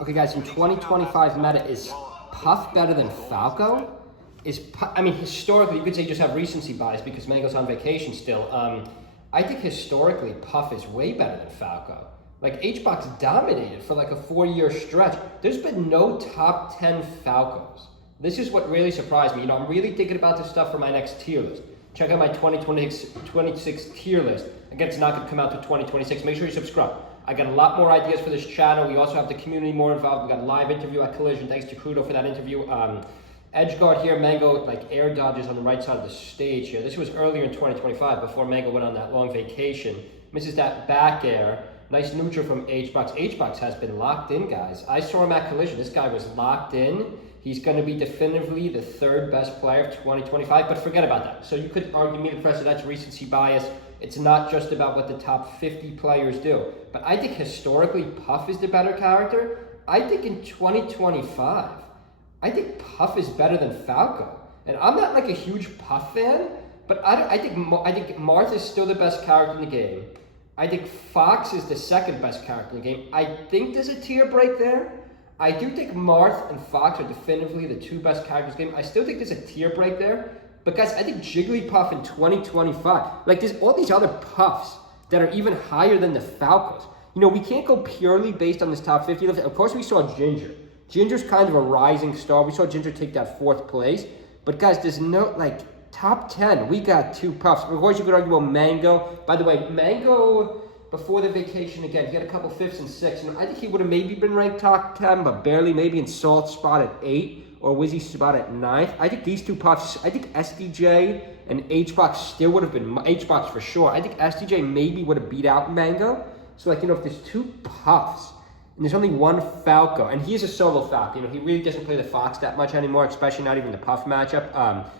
Okay, guys, in 2025 meta, is Puff better than Falco? I mean, historically, you could say you just have recency bias because Mango's on vacation still. I think historically, Puff is way better than Falco. Like, HBox dominated for like a 4-year stretch. There's been no top 10 Falcos. This is what really surprised me. You know, I'm really thinking about this stuff for my next tier list. Check out my 2026 tier list. Again, it's not going to come out to 2026. Make sure you subscribe. I got a lot more ideas for this channel. We also have the community more involved. We got a live interview at Collision. Thanks to Crudo for that interview. Edge guard here, Mango like air dodges on the right side of the stage here. This was earlier in 2025 before Mango went on that long vacation. Misses that back air. Nice neutral from HBox. HBox has been locked in, guys. I saw him at Collision. This guy was locked in. He's going to be definitively the 3rd best player of 2025, but forget about that. So you could argue me, Professor, that's recency bias. It's not just about what the top 50 players do. But I think historically, Puff is the better character. I think in 2025, I think Puff is better than Falco. And I'm not like a huge Puff fan, but I think Marth is still the best character in the game. I think Fox is the 2nd best character in the game. I think there's a tier break there. I do think Marth and Fox are definitively the 2 best characters in the game. I still think there's a tier break there. But guys, I think Jigglypuff in 2025, like there's all these other Puffs that are even higher than the Falcos. You know, we can't go purely based on this top 50 list. Of course, we saw Ginger. Ginger's kind of a rising star. We saw Ginger take that 4th place. But guys, there's no, like, top 10. We got 2 Puffs. Of course, you could argue about Mango. By the way, Mango, before the vacation, again, he got a couple 5ths and 6ths. And I think he would have maybe been ranked top 10, but barely, maybe in Salt spot at 8. Or Wizzy spot at 9th. I think these 2 Puffs, I think SDJ and HBox still would have been, HBox for sure. I think SDJ maybe would have beat out Mango. So like, you know, if there's 2 Puffs and there's only 1 Falco, and he is a solo Falco, you know, he really doesn't play the Fox that much anymore, especially not even the Puff matchup.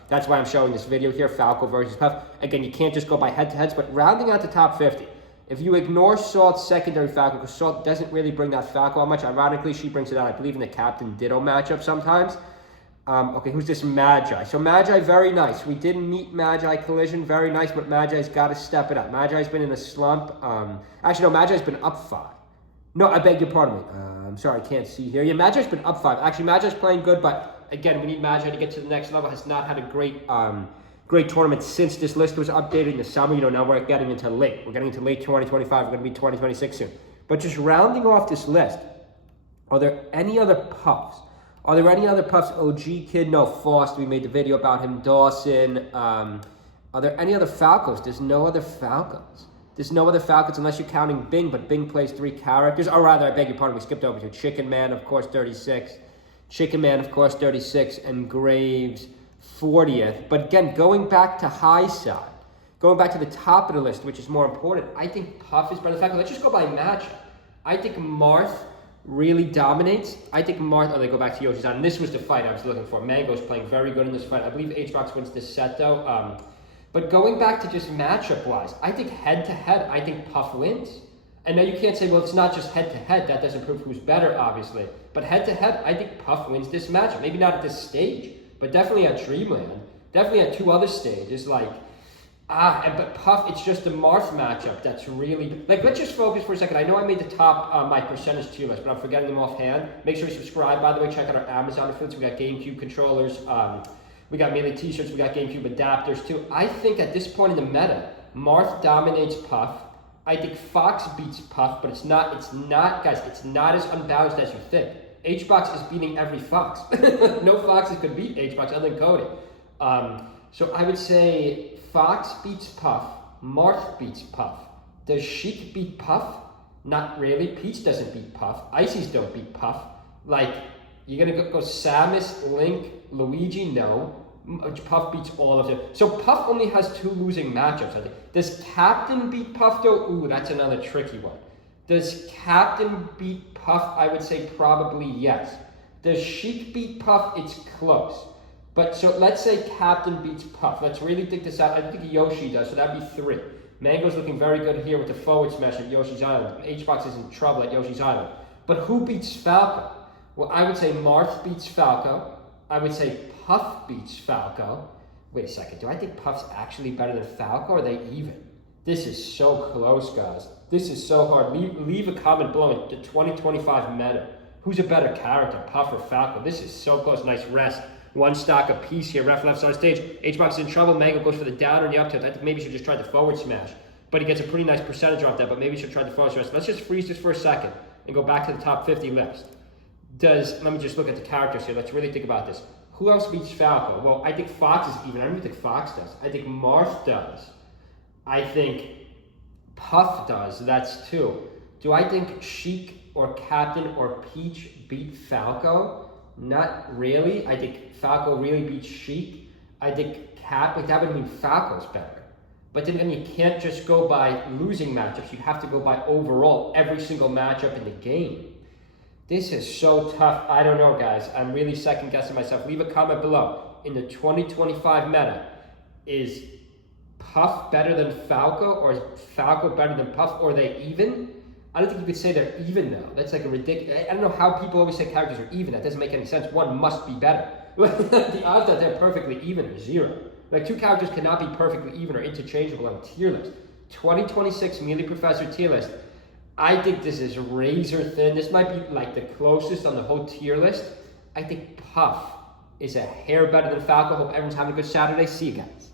That's why I'm showing this video here, Falco versus Puff. Again, you can't just go by head-to-heads, but rounding out the top 50, if you ignore Salt's secondary Falco, because Salt doesn't really bring that Falco out much, ironically, she brings it out, I believe, in the Captain Ditto matchup sometimes. Okay, who's this Magi? So Magi, very nice. We didn't meet Magi Collision, very nice, but Magi's got to step it up. Magi's been in a slump. Actually, no, Magi's been up 5. No, I beg your pardon me. I'm sorry, I can't see here. Yeah, Magi's been up 5. Actually, Magi's playing good, but again, we need Magi to get to the next level. Has not had a great tournament since this list was updated in the summer. You know, now we're getting into late. We're getting into late 2025. We're going to be 2026 soon. But just rounding off this list, are there any other Puffs? Are there any other Puffs? OG Kid, no. Faust, we made the video about him. Dawson. Are there any other Falcos? There's no other Falcons. There's no other Falcons unless you're counting Bing, but Bing plays 3 characters. Or rather, I beg your pardon, we skipped over to Chicken Man, of course, 36. Chicken Man, of course, 36. And Graves, 40th. But again, going back to high side, going back to the top of the list, which is more important, I think Puff is better than Falco. Let's just go by matchup. I think Marth really dominates. I think Marth, they go back to Yoshi's Island. This was the fight I was looking for. Mango's playing very good in this fight. I believe HBox wins this set though. But going back to just matchup wise, I think head to head, I think Puff wins. And now you can't say, well, it's not just head to head. That doesn't prove who's better, obviously. But head to head, I think Puff wins this matchup. Maybe not at this stage, but definitely at Dreamland. Definitely at 2 other stages. Like, but Puff, it's just the Marth matchup that's really, like, let's just focus for a second. I know I made the top, my percentage tier list, but I'm forgetting them offhand. Make sure you subscribe, by the way. Check out our Amazon affiliates. We got GameCube controllers, we got Melee t-shirts, we got GameCube adapters too. I think at this point in the meta, Marth dominates Puff. I think Fox beats Puff, but it's not, guys, it's not as unbalanced as you think. HBox is beating every Fox. No Foxes could beat HBox other than Cody. So I would say Fox beats Puff, Marth beats Puff. Does Sheik beat Puff? Not really. Peach doesn't beat Puff. Ices don't beat Puff. Like, you're gonna go Samus, Link, Luigi? No. Puff beats all of them. So Puff only has 2 losing matchups, I think. Does Captain beat Puff though? Ooh, that's another tricky one. Does Captain beat Puff? I would say probably yes. Does Sheik beat Puff? It's close. But so let's say Captain beats Puff. Let's really think this out. I think Yoshi does, so that'd be 3. Mango's looking very good here with the forward smash at Yoshi's Island. HBox is in trouble at Yoshi's Island. But who beats Falco? Well, I would say Marth beats Falco. I would say Puff beats Falco. Wait a second, do I think Puff's actually better than Falco, or are they even? This is so close, guys. This is so hard. Leave a comment below in the 2025 meta. Who's a better character, Puff or Falco? This is so close. Nice rest. One stock apiece here. Ref left side stage. H-Box in trouble. Mango goes for the down and the up tilt. I think maybe he should just try the forward smash. But he gets a pretty nice percentage off that, but maybe he should try the forward smash. Let's just freeze this for a second and go back to the top 50 list. Let me just look at the characters here. Let's really think about this. Who else beats Falco? Well, I think Fox is even. I don't even think Fox does. I think Marth does. I think Puff does. That's 2. Do I think Sheik or Captain or Peach beat Falco? Not really. I think Falco really beats Sheik. I think that would mean Falco's better. But then you can't just go by losing matchups. You have to go by overall every single matchup in the game. This is so tough. I don't know, guys. I'm really second guessing myself. Leave a comment below. In the 2025 meta, is Puff better than Falco, or is Falco better than Puff, or are they even? I don't think you could say they're even though. That's like a ridiculous. I don't know how people always say characters are even. That doesn't make any sense. One must be better. The odds that they're perfectly even are 0. Like 2 characters cannot be perfectly even or interchangeable on tier list. 2026 Melee Professor tier list. I think this is razor thin. This might be like the closest on the whole tier list. I think Puff is a hair better than Falco. Hope everyone's having a good Saturday. See you guys.